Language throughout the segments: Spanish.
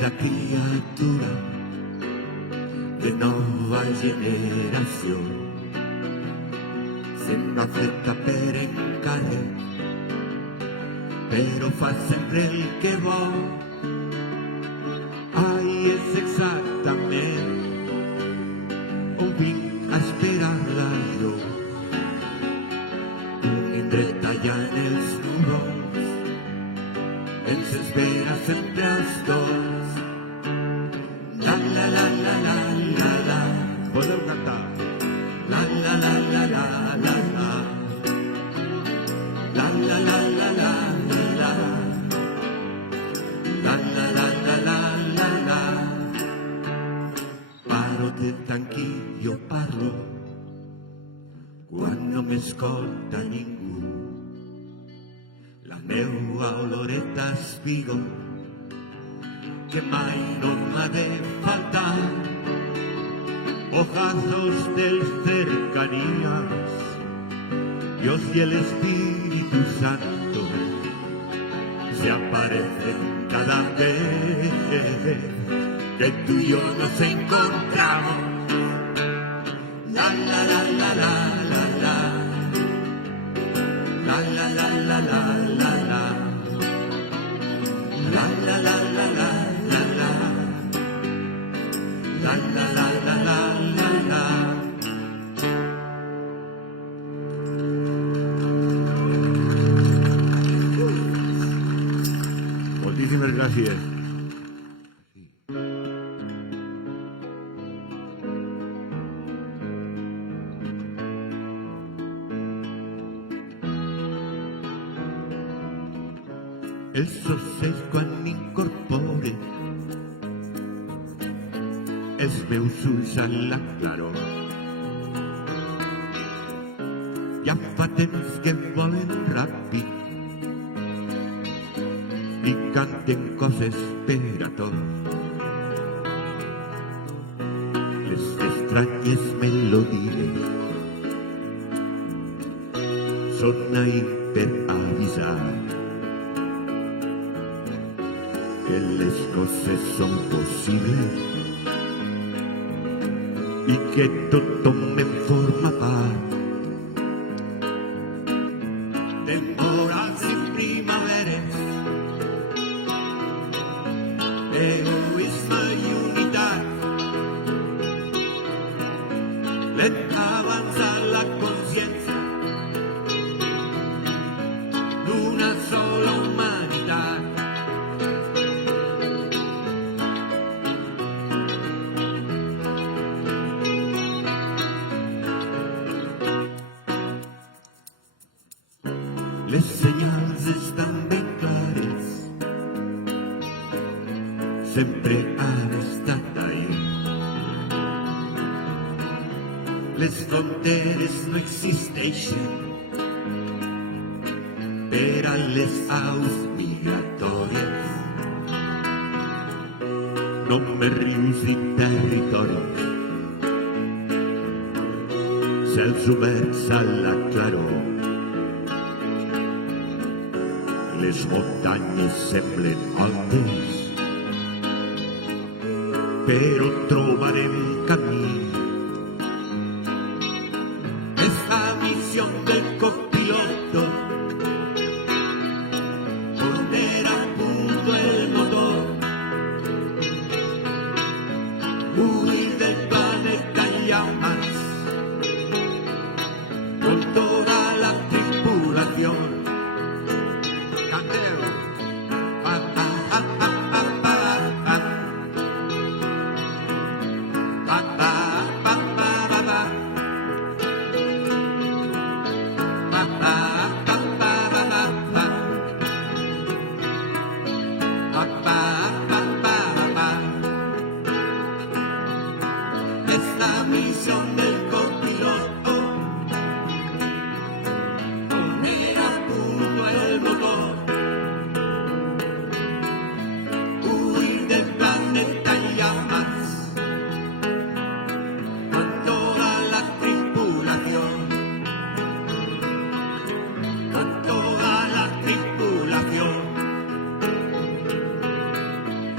querida criatura de nova generación, se no acerca per encarrer, però fa sempre el que vol. Ai, és exactament on vinc a esperar-la jo, un indret allà en els núvols, ens espera sempre els dos. La la la la la la la. Podeu cantar. La la la la la la la. La la la la la la. La la la la la la la. Paro de tant qui jo parlo quan no m'escolta ningú. La meua oloreta espigo que mai no m'ha de faltar, ojazos de cercanías, Dios y el Espíritu Santo se aparecen cada vez que tú y yo nos encontramos. La la la la la la la. La la la la la la la. La la la la la la la. La la la la la la la. Muchísimas gracias. Els ocells quan m'incorpore els meus ulls a la claror, ja fa temps que volen ràpid i canten coses per a tot. Les estranyes melodies són ahí per avisar que les coses són possibles i que tothom en forma part. Temporals i primaveres, egoisme i unitat, lent avança la consciència d'una sola humanitat. Les senyals estan ben clares, sempre han estat ahí. Les fronteres no existeixen per a les aus migratòries. Només rius i territoris, cels oberts a la claror. Les muntanyes semblen altes, però trobarem camí. És la missió del copiloto, poner a punto el motor, huir del planeta en llamas, con toda la tripulación. Es la misión del copiloto, poner a punto el motor, huir del planeta en llamas, con toda la tripulación, con toda la tripulación,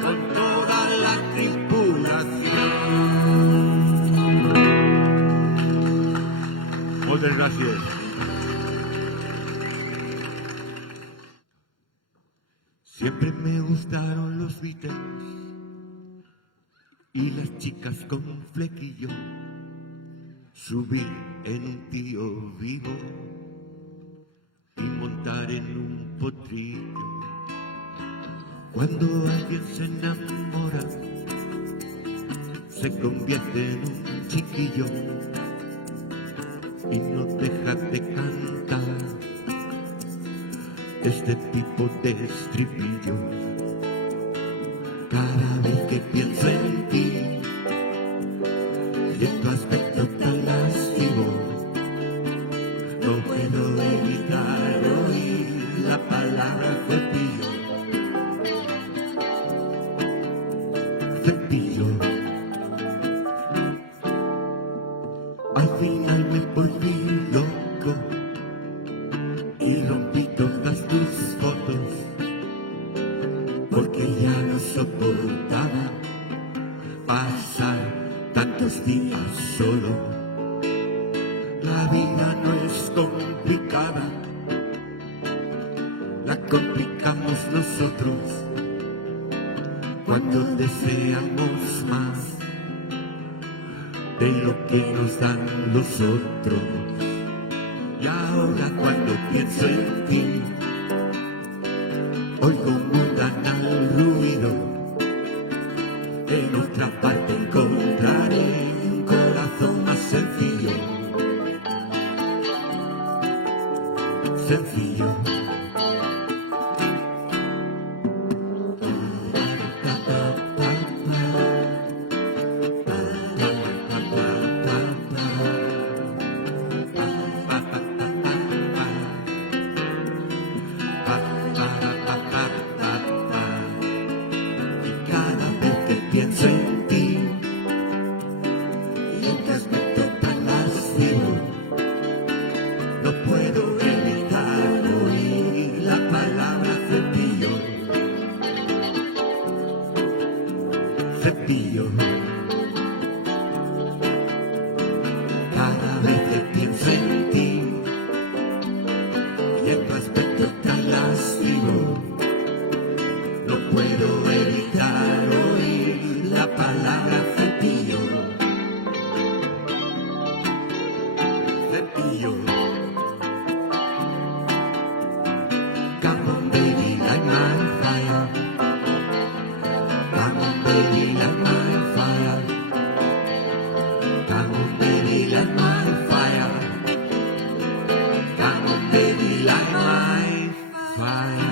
con toda la tripulación. Muchas gracias. Siempre me gustaron los Beatles y las chicas con flequillo. Subir en un tío vivo y montar en un potrillo. Cuando alguien se enamora, se convierte en un chiquillo y no deja de cantar este tipo de estribillo. Cada vez que pienso en ti y en tu aspecto tan lascivo, no puedo evitar oír la palabra cepillo. Cepillo. Al final me volví loco y rompí todas tus fotos, porque ya no soportaba pasar tantos días solo. La vida no es complicada, la complicamos nosotros cuando deseamos más de lo que nos dan los otros. Y ahora cuando pienso en ti, oigo un mundanal ruido. En otra parte encontraré un corazón más sencillo. Sencillo. Pienso en ti y en tu aspecto tan lascivo, no puedo evitar oír la palabra cepillo. Cepillo. Cada vez que pienso en ti y en tu aspecto tan lascivo, no puedo evitar oír la palabra cepillo. Cepillo. Come on baby, light my fire. Come on baby, light my fire. Come on baby, light my fire. Come on baby, light my fire.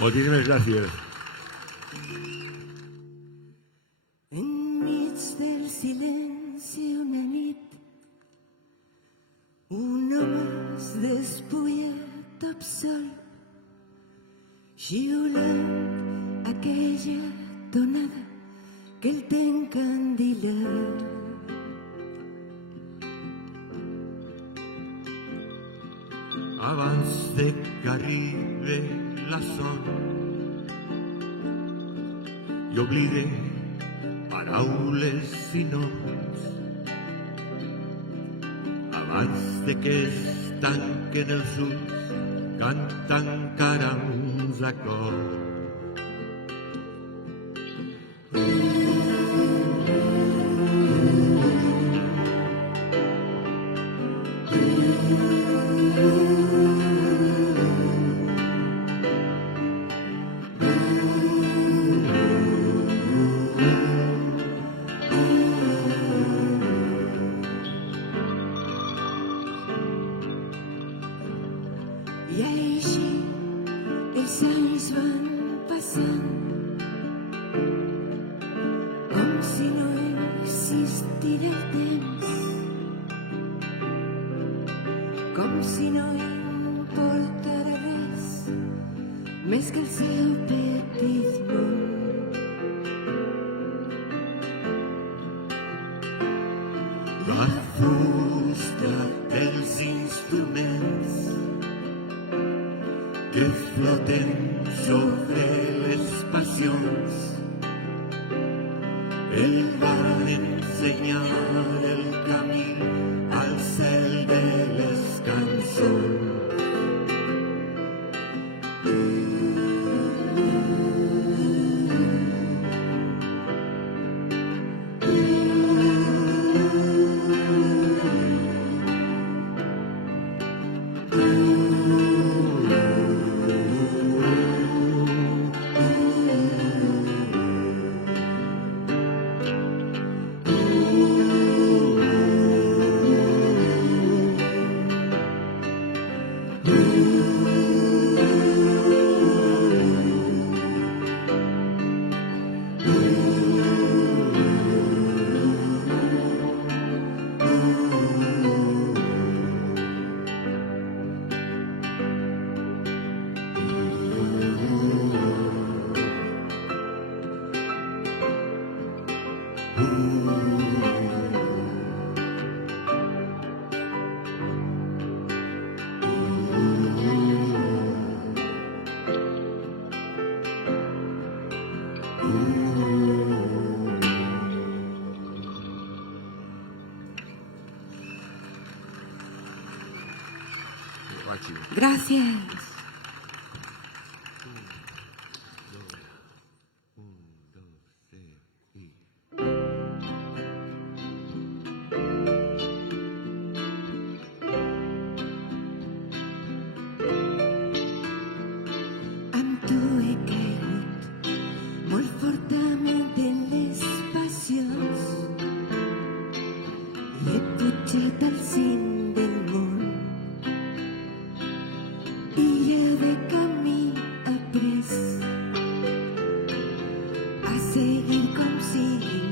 Muchísimas gracias. Enmig del silenci una nit, un home es despullat sol, xiulant aquella tonada que el té encandilat. Abans de que arribi la son i oblide paraules i noms, abans de que es tanquen els ulls canta encara uns acords. I així els anys van passant com si no existira el temps, com si no importara res més que el seu petit món. La frustració els instruments que floten sobre les passions. Ell va ensenyar el camí al cel de les cançons. Gracias. Amb tu he caigut molt fortament en les passions i he pujat al cim del món i he de camí après a seguir com si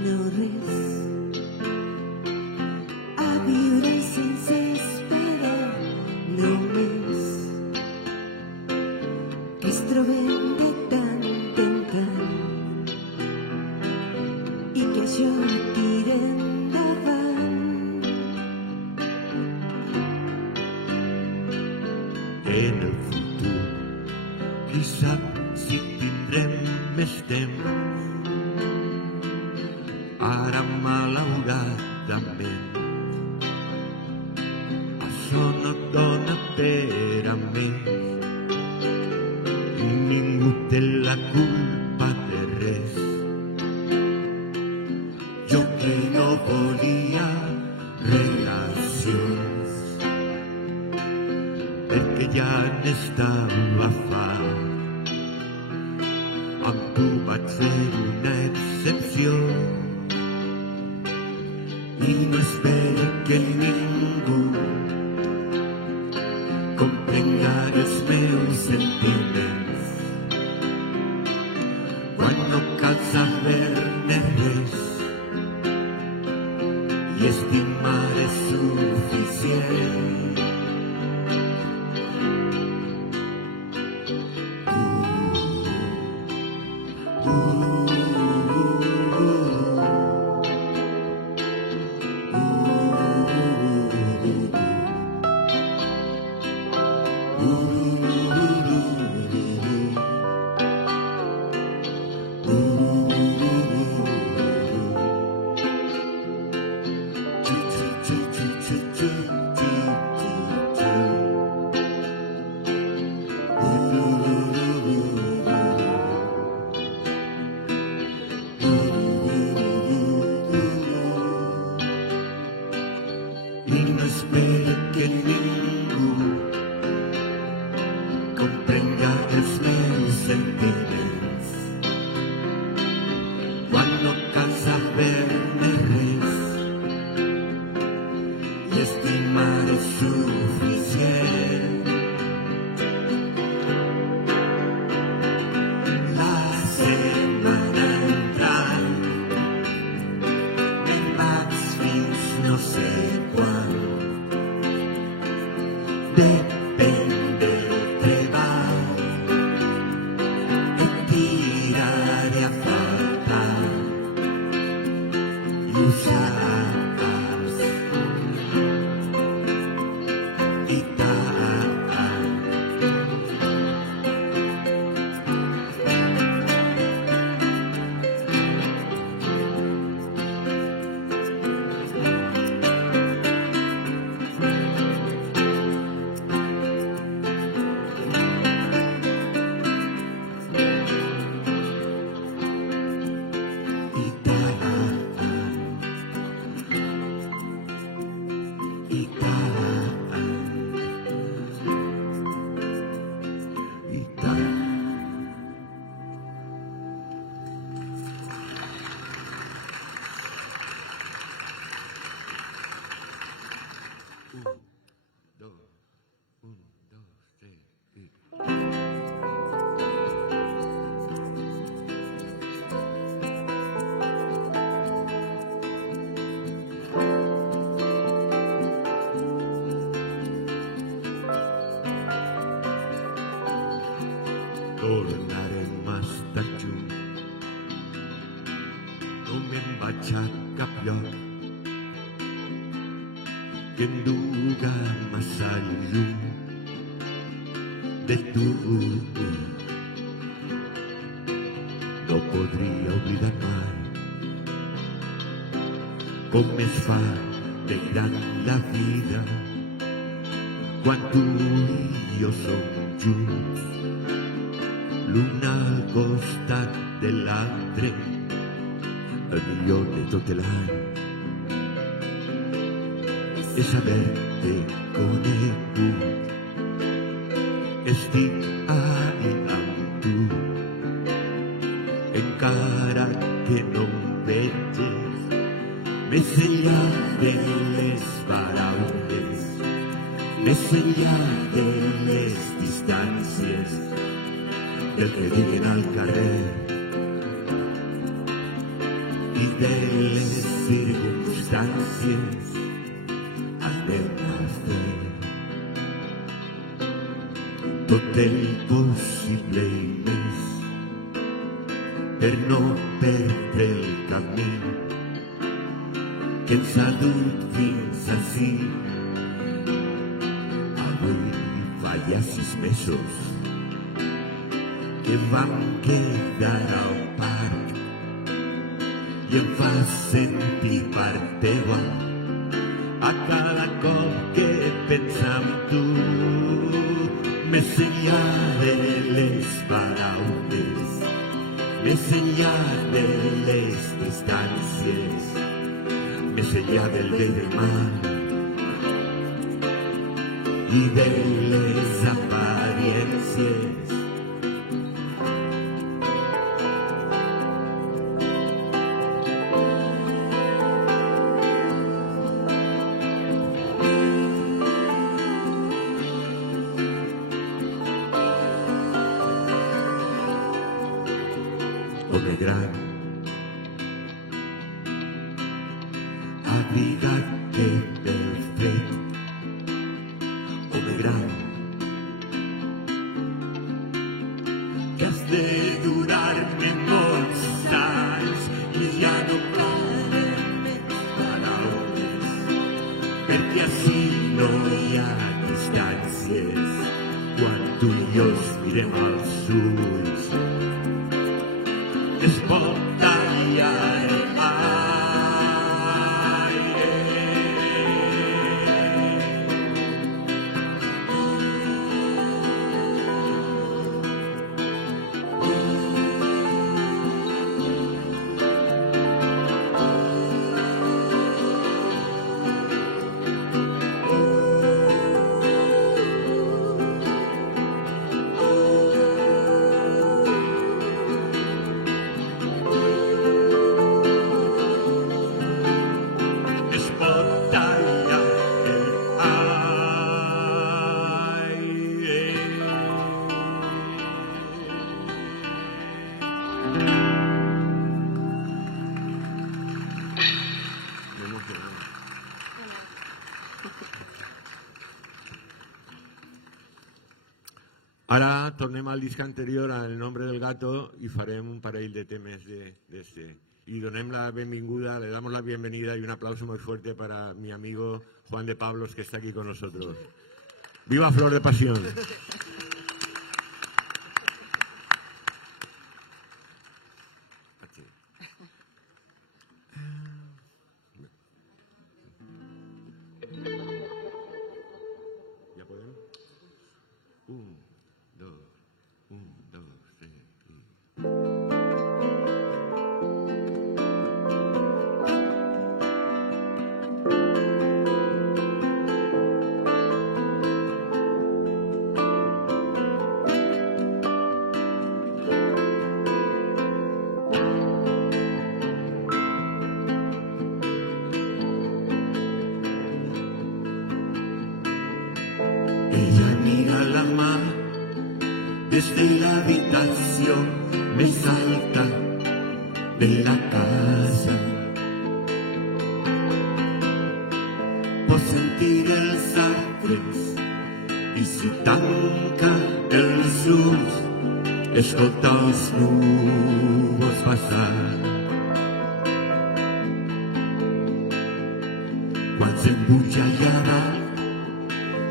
no res, a viure sense esperar només que es trobem de tant en tant i que això tira endavant. En el futur, qui sap si tindrem més temps. Ara malauradament això no dona per a més i ningú té la culpa de res. Jo que no volia relacions perquè ja n'estava fart. Amb tu vaig fer una excepció i no espero que ningú comprenga els meus sentiments. Quan no cal saber-ne res i estimar és suficient. I no espero que ningú comprenga els meus sentiments. Quan no cal saber-ne res i estimar és suficient. La setmana entrant me'n vaig fins no sé quan. Depèn del treball, he tornarem a estar junts. No me'n vaig a cap lloc que em duga massa lluny de tu. No podria oblidar mai com es fa de gran la vida quan tu i jo som junts, l'un al costat de l'altre, el millor de tot l'any és haver-te conegut. Estic ahí amb tu, encara que no em veges, més enllà de les paraules, més enllà de les distàncies, del que diguen al carrer i de les circumstàncies, anem a fer tot el possible i més per no perdre el camí que ens ha dut fins ací. Avui fa ja 6 mesos que vam quedar al parc i em fa sentir part teva a cada cop que pensa en tu. Més enllà de les paraules, més enllà de les distàncies, més enllà del bé del mal i de les apariencias. Home gran, abriga't del fred. Home gran, que has de durar-me molts anys i ja no calen més paraules, perquè així no hi ha distàncies quan tu i jo ens mirem als ulls. Es pot tallar el aire. Ara tornem al disc anterior, al Nombre del Gato, i farem un parell de temes d'este. Y donem la benvinguda, le damos la bienvenida y un aplauso muy fuerte para mi amigo Juan de Pablos, que está aquí con nosotros. ¡Viva Flor de Pasión! ¿Ya podemos? 1, 2, 3 y... Ella mira la mar desde la habitación més alta de la casa. Pot sentir els arbres i si tanca els ulls escoltar els núvols passar. Quan s'empuja allà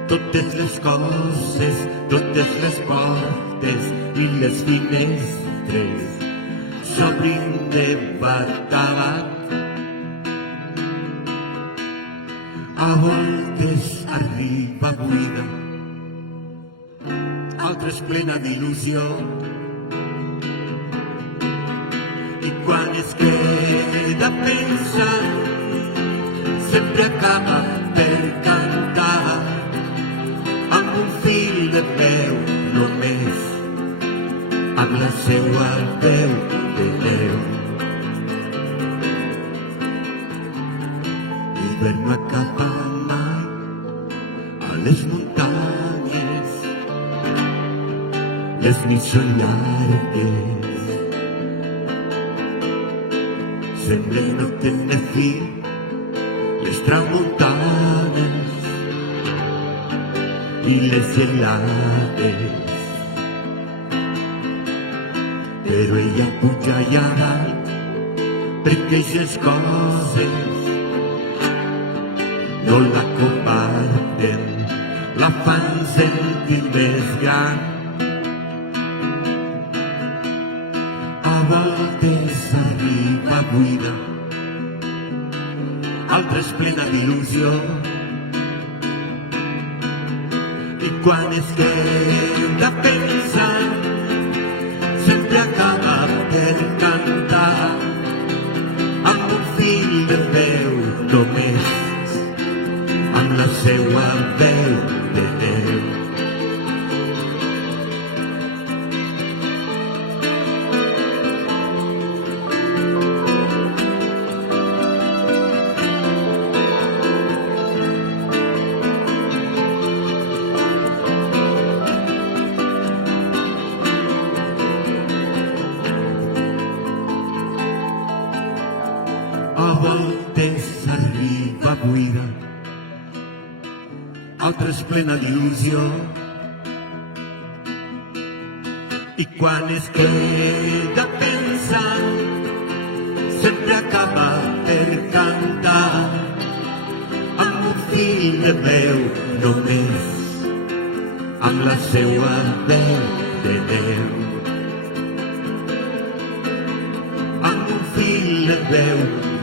totes les coses, totes les portes i les finestres s'obrin de bat a bat. A voltes arriba buida, altres plena d'il·lusió, i quan es queda pensant sempre acaba per cantar amb un fil de veu només, amb la seua veu de Déu. L'hivern no acaba mai a les muntanyes, les nits són llargues, sembla no tenir fi les tramuntanes i les gelades, però ella puja allà dalt perquè aquestes coses no la comparten, la fan sentir més gran. A voltes arriba buida, altres plena d'il·lusió, i quan es queda pensant sempre acaba per cantar amb un fil de veu només, amb la seua veu de Déu. A voltes arriba buida, altres plena d'il·lusió, i quan es queda pensant sempre acaba per cantar amb un fil de veu només, amb la seua veu de Déu. Amb un fil de veu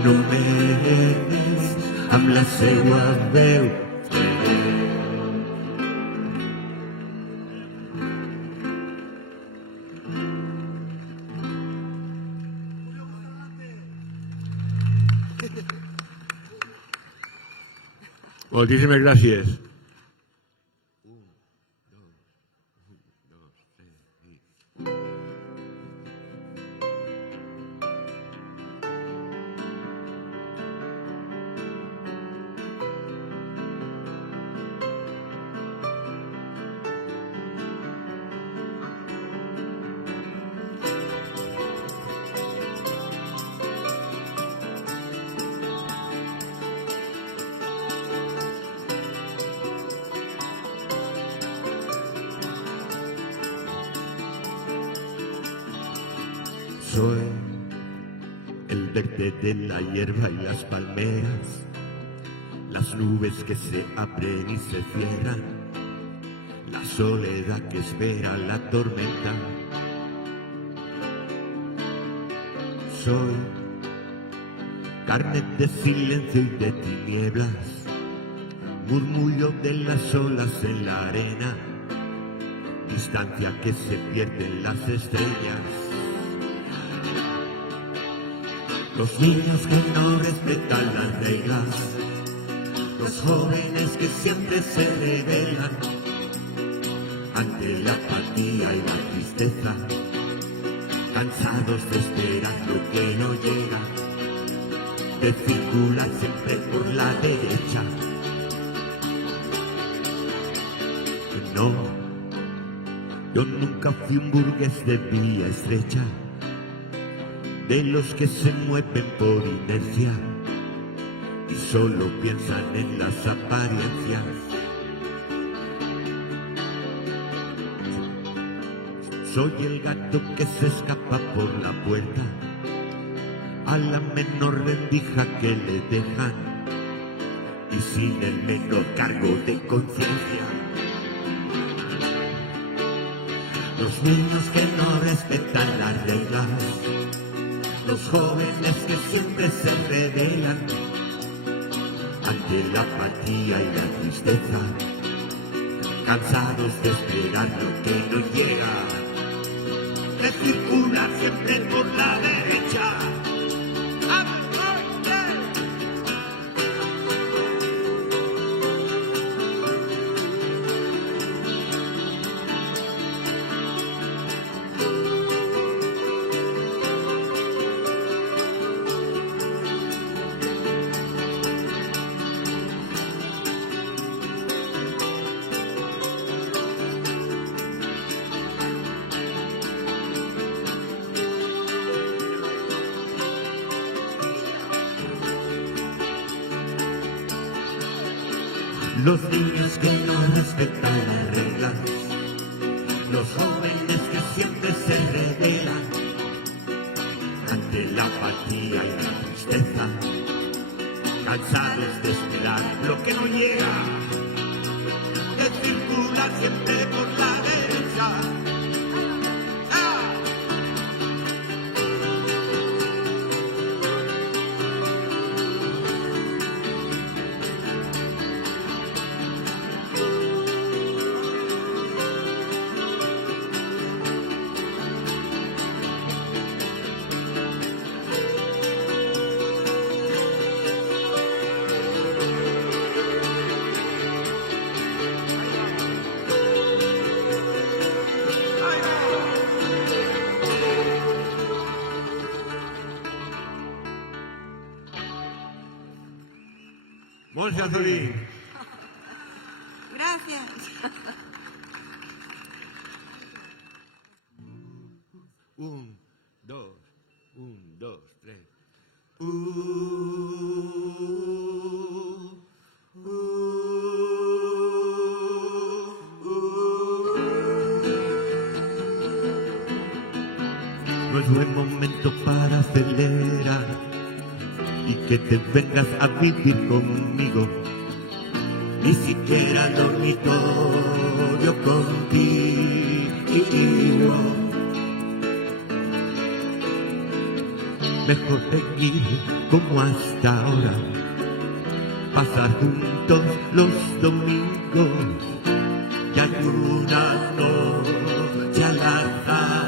només, amb la seua veu de Déu. Moltíssimes gràcies. Soy el verde de la hierba y las palmeras, las nubes que se abren y se cierran, la soledad que espera la tormenta. Soy carne de silencio y de tinieblas, murmullo de las olas en la arena, distancia que se pierde en las estrellas. Los niños que no respetan las reglas, los jóvenes que siempre se rebelan ante la apatía y la tristeza, cansados de esperar lo que no llega, de circular siempre por la derecha. No, yo nunca fui un burgués de vía estrecha, de los que se mueven por inercia y solo piensan en las apariencias. Soy el gato que se escapa por la puerta a la menor rendija que le dejan y sin el menor cargo de conciencia. Los niños que no respetan las reglas, los jóvenes que siempre se rebelan ante la apatía y la tristeza, cansados de esperar lo que no llega, de circular siempre por la derecha. Los niños que no respetan las reglas, los jóvenes que siempre se rebelan ante la apatía y la tristeza, cansados de esperar lo que no llega, de circular siempre por la derecha. Monse Azulín. Gracias. Un, dos, tres. No es buen momento para acelerar y que te vengas a vivir conmigo, ni siquiera al dormitorio contigo. Mejor seguir como hasta ahora, pasar juntos los domingos, y hay una noche al azar.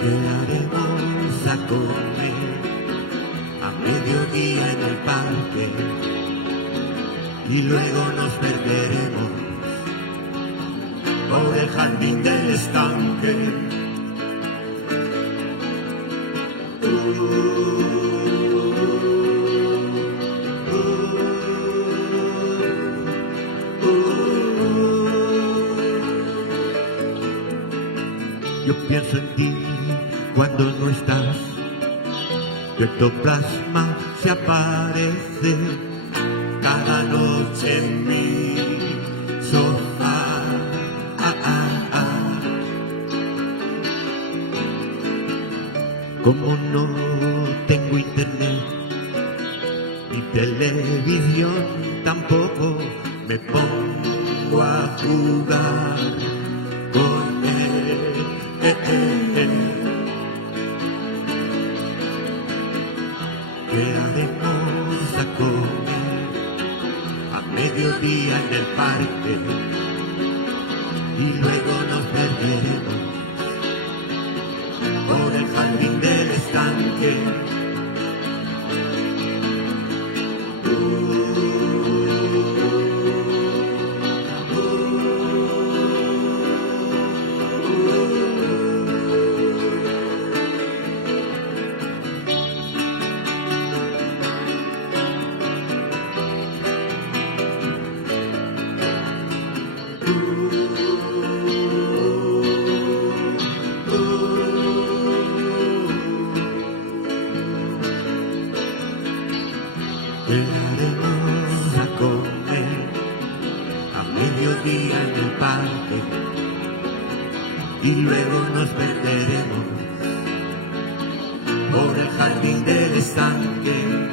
Quedaremos a comer a mediodía en el parque y luego nos perderemos por el jardín del estanque. Yo pienso en ti cuando no estás, tu ectoplasma se aparece cada noche en mi sofá. Como no tengo internet ni televisión tampoco, me pongo a jugar con él. Quedaremos a comer a mediodía en el parque y luego nos perderemos por el jardín del estanque. Quedaremos a comer día en el parque y luego nos perderemos por el jardín del estanque.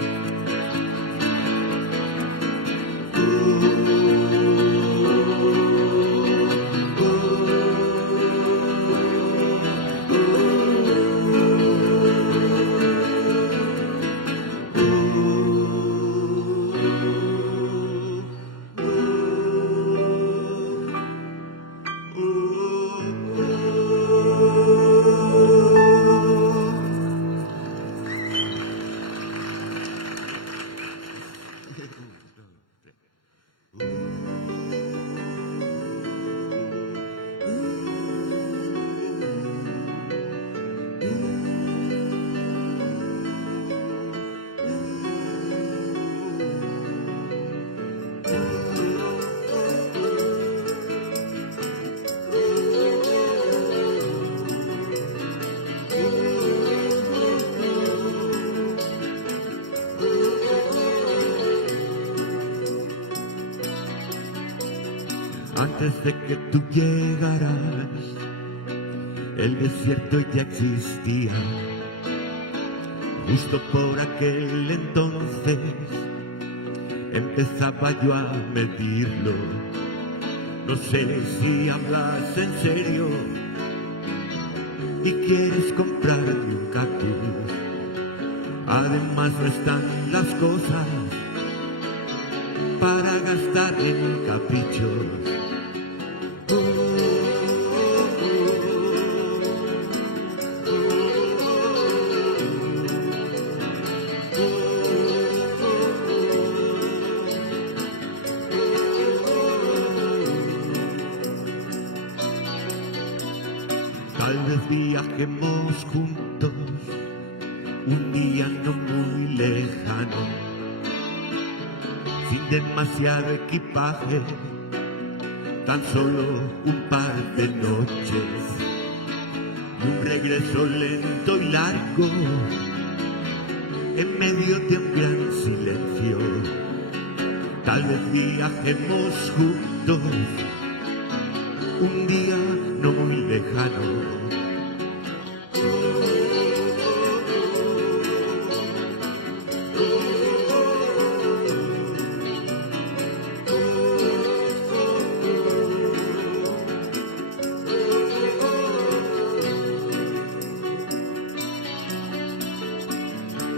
Antes de que tú llegaras, el desierto ya existía. Justo por aquel entonces empezaba yo a medirlo. No sé si hablas en serio y quieres comprarme un cactus. Además no están las cosas para gastar en caprichos. Tal vez viajemos juntos un día no muy lejano, sin demasiado equipaje, tan solo un par de noches y un regreso lento y largo en medio de un gran silencio. Tal vez viajemos juntos un día no muy lejano.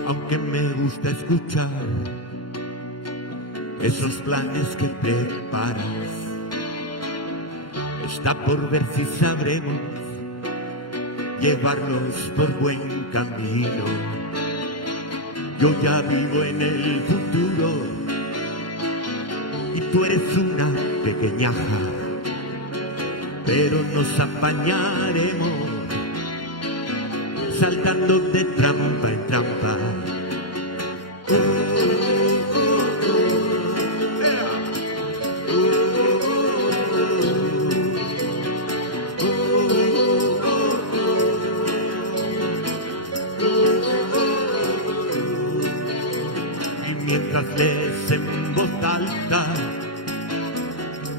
Aunque me gusta escuchar esos planes que preparas, está por ver si sabremos llevarlos por buen camino. Yo ya vivo en el futuro y tú eres una pequeñaja, pero nos apañaremos saltando de trampa en trampa. Y mientras lees en voz alta,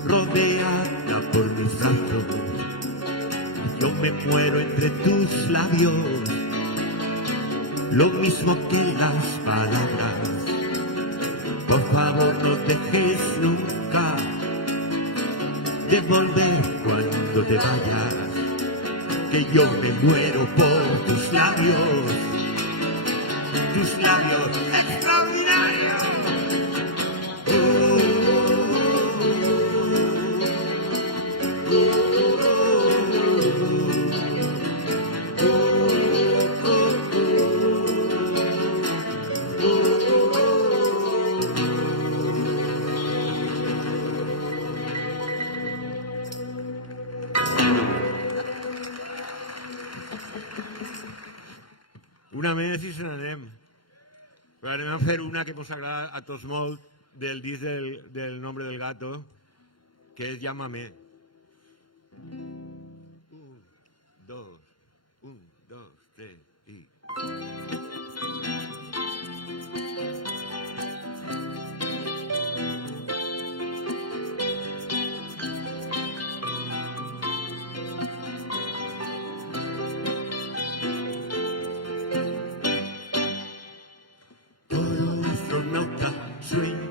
rodeada por mis brazos, yo me muero entre tus labios, lo mismo que las palabras. Por favor no dejes nunca de volver cuando te vayas, que yo me muero por tus labios extraordinarios. Una més i se n'anem. Però anem a fer una que mos agrada a tots molt del disc del Nombre del Gato, que és Llámame. Un, dos, tres i...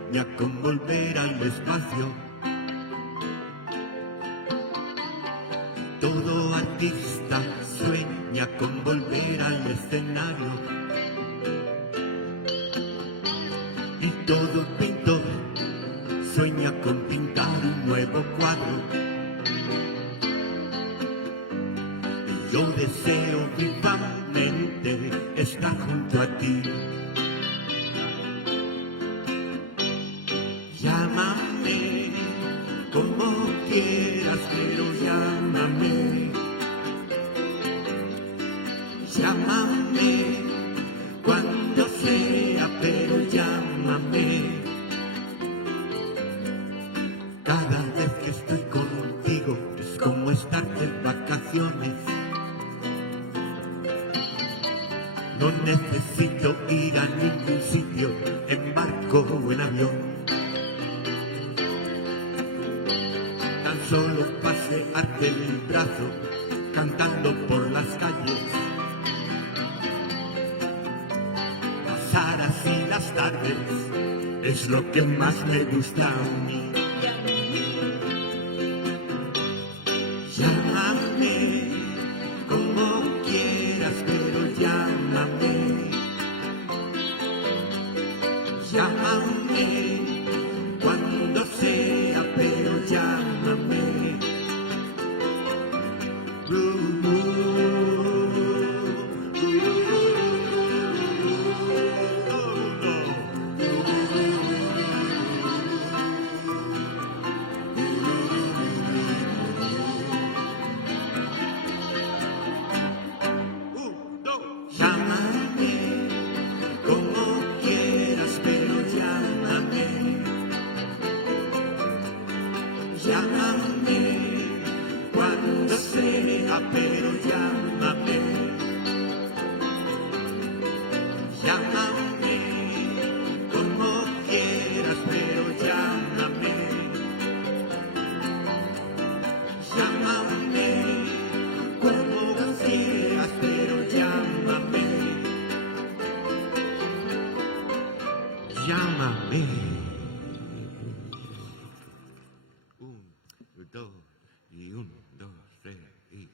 sueña con volver al espacio. Todo artista sueña con volver al escenario. Y todo pintor sueña con pintar un nuevo cuadro. Y yo deseo vivamente estar junto a ti. Llámame como quieras, pero llámame. Llámame cuando sea, pero llámame. Cada vez que estoy contigo es como estar de vacaciones. No necesito ir a ningún sitio en barco o en avión. Tan solo pasearte el brazo cantando por las calles. Pasar así las tardes es lo que más me gusta a mí. Llámame como quieras, pero llámame. Llámame cuando sea, pero llámame. Llámame como quieras, pero llámame. Llámame cuando sea, pero llámame. Llámame como quieras, pero llámame. Llámame como quieras, pero llámame. Llámame. Un, dos, y un, dos, tres, y...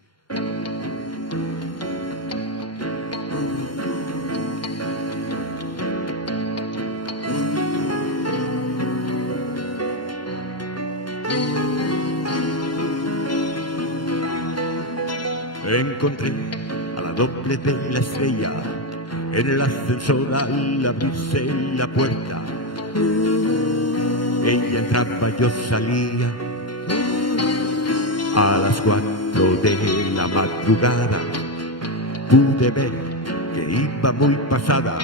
Encontré a la doble de la estrella en el ascensor al abrirse la puerta. Ella entraba, yo salía a las 4 de la madrugada. Pude ver que iba muy pasada.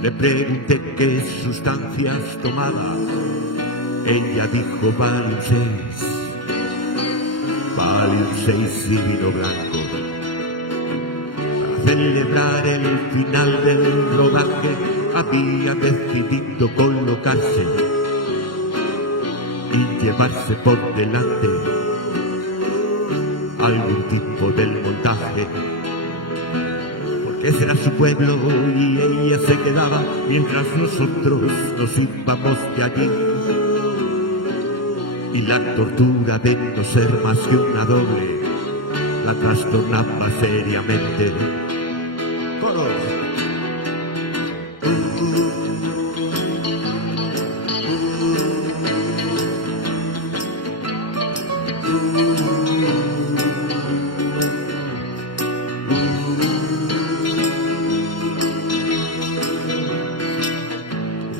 Le pregunté qué sustancias tomaba. Ella dijo Valium 6 y vino blanco. Para celebrar el final del rodaje había decidido colocarse y llevarse por delante algún tipo del montaje. Porque ese era su pueblo y ella se quedaba mientras nosotros nos íbamos de allí. Y la tortura de no ser más que una doble la trastornaba seriamente. ¡Coros!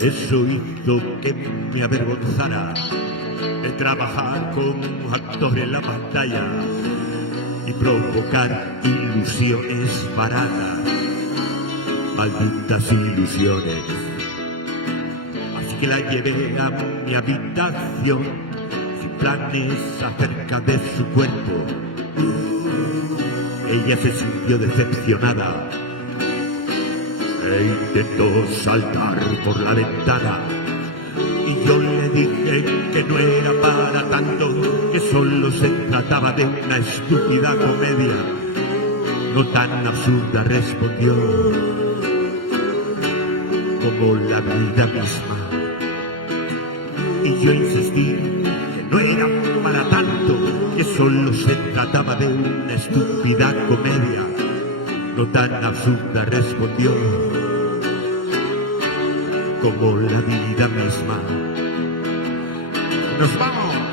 Eso hizo que me avergonzara el trabajar como actor en la pantalla y provocar ilusiones baratas, malditas ilusiones. Así que la llevé a mi habitación sin planes acerca de su cuerpo. Ella se sintió decepcionada e intentó saltar por la ventana. Y yo le dije que no era para tanto, que solo se trataba de una estúpida comedia. No tan absurda, respondió, como la vida misma. y yo insistí que no era para tanto, que solo se trataba de una estúpida comedia. No tan absurda, respondió, como la vida misma. ¡Nos vamos!